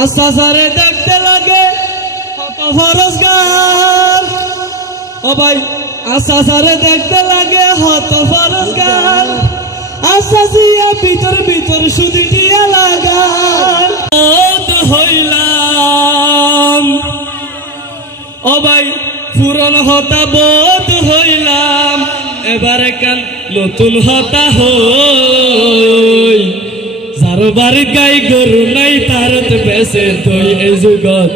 আশা সারে দেখতে লাগে কত ফরজগার। ও ভাই আশা সারে দেখতে লাগে হত ফরজগার। আশা জিয়া ভিতর ভিতর সুদি দিয়া লাগার হইলাম। ও ভাই পুরন হতা বোধ হইলাম, এবারে কান নতুন হতা হই। যার বাড়ি গাই গরু নাই তারত বেসে দই এই যুগত,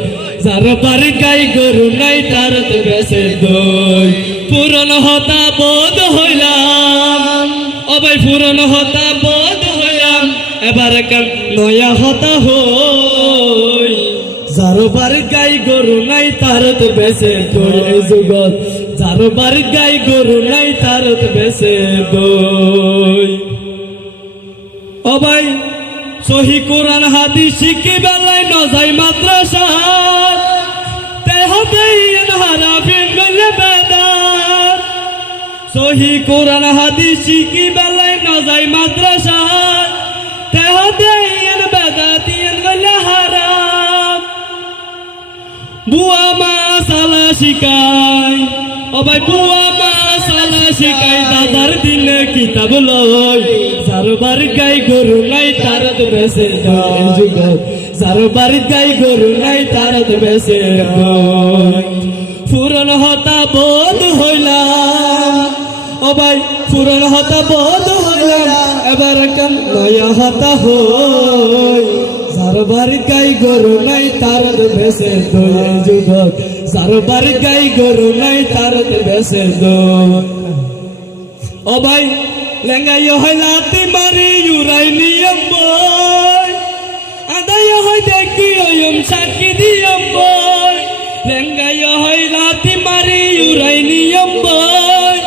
যার বাড়ি গাই গরু নাই তারত বেসে দই। পুরন হতা বোধ হইলাম। ও ভাই পুরন হতা বোধ হইলাম, এবারে কান নয়া হতা হই। যার বাড়ি গাই গরু নাই তারত বেসে দই এই যুগত, যার বাড়ি গাই গরু নাই তারত বেসে দই। ও ভাই সহি কোরআন হাদিস শিখি বেলায় নজাই মাদ্রাসা, তেহতেই হারাফিন গলে বেদার। সহি কোরআন হাদিস শিখি বেলায় নজাই মাদ্রাসা, তেহতেই বেদাতিন গলে হারাম। বুয়া মা সালা শিকাই, ও ভাই বুয়া মা সালা শিকাই, দাদার দিনে কিতাব লই। যার বাড়ি গাই গরু নাই তারত বেসে দই যুগত, যার বাড়ি গাই গরু নাই তারত বেসে দই। পুরন হতা বোধ হইলাম। ও ভাই পুরন হতা বোধ হইলাম, এবার কান নয়া হতা হই। যার বাড়ি গাই গরু নাই তারত বেসে দই যুগত, যার বাড়ি গাই গরু নাই তারত বেসে দই। ও ভাই লেঙ্গাই হয় লাতি মারি ইউরাই নিয়ম বই, আদায় হয় দেখি ওয়ম সাক্ষী দিয়ম বই। লেঙ্গাই হয় লাতি মারি ইউরাই নিয়ম বই,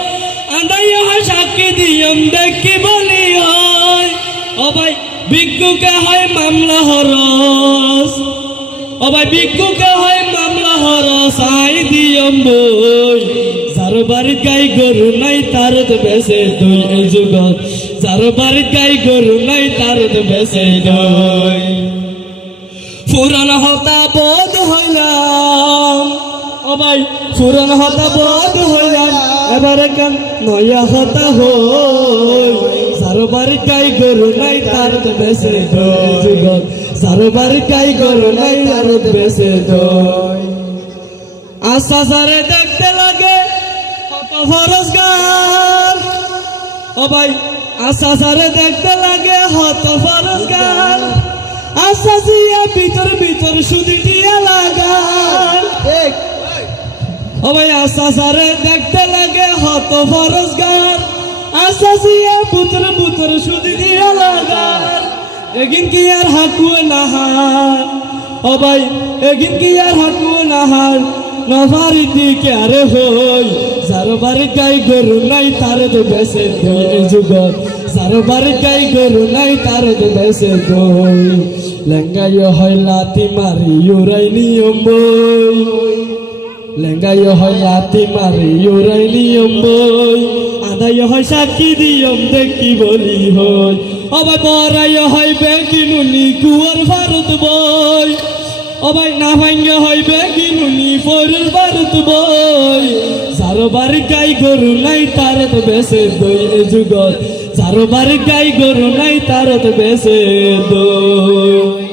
আদায় হয় সাক্ষী দিয়ম দেখি বলি হয়। ও ভাই ভিক্ষুকে হয় মামলা হরস। ও ভাই ভিক্ষুকে হয় মামলা হরস, আই দিয়ম বই। যার বাড়ি গাই গরু নাই তারত বেসে দই এই যুগত, যার বাড়ি গাই গরু নাই তারত বেসে দই। পুরান হতা বোধ হইলাম। ও ভাই পুরান হতা বোধ হইলাম, এবারে কান নয়া হতা হই। যার বাড়ি গাই গরু নাই তারত বেসে দই যুগত, যার বাড়ি গাই গরু নাই তারত বেসে দই। আশা সারে দেখতে লাগে ফরজগার। ও ভাই আশা সারে দেখতে লাগে হত ফরজগার। আশা জিয়া ভিতর ভিতর সুদি দিয়া লাগার। ও ভাই আশা সারে দেখতে লাগে হত ফরজগার। আশা জিয়া ভিতর ভিতর সুদি দিয়া লাগার। এগিন কি আর হাকুয়ে নাহার। ও ভাই এগিন কি আর হাকুয়ে নাহার, নভারিতি কে আরে হই। যার বাড়ি গাই গরু নাই তারত বেসে দই এই যুগত, যার বাড়ি গাই গরু নাই তারত বেসে দই। লেঙ্গাই হয় লাতি মারি ইউরাই নিয়ম বই, লেঙ্গাই হয় লাতি মারি ইউরাই নিয়ম বই। আদায় হয় সাক্ষী দিয়ম দেখি বলি হই। ও ভাই বড়াই হয় ব্যাংকি নুনি কুয়ার ভারত বই। ও ভাই না ভাঙ্গে হইবে গিনুনি ফরুল ভারত বই। যার বাড়ি গাই গরু নাই তারত বেসে দই এই যুগত, যার বাড়ি গাই গরু নাই তারত বেসে দই।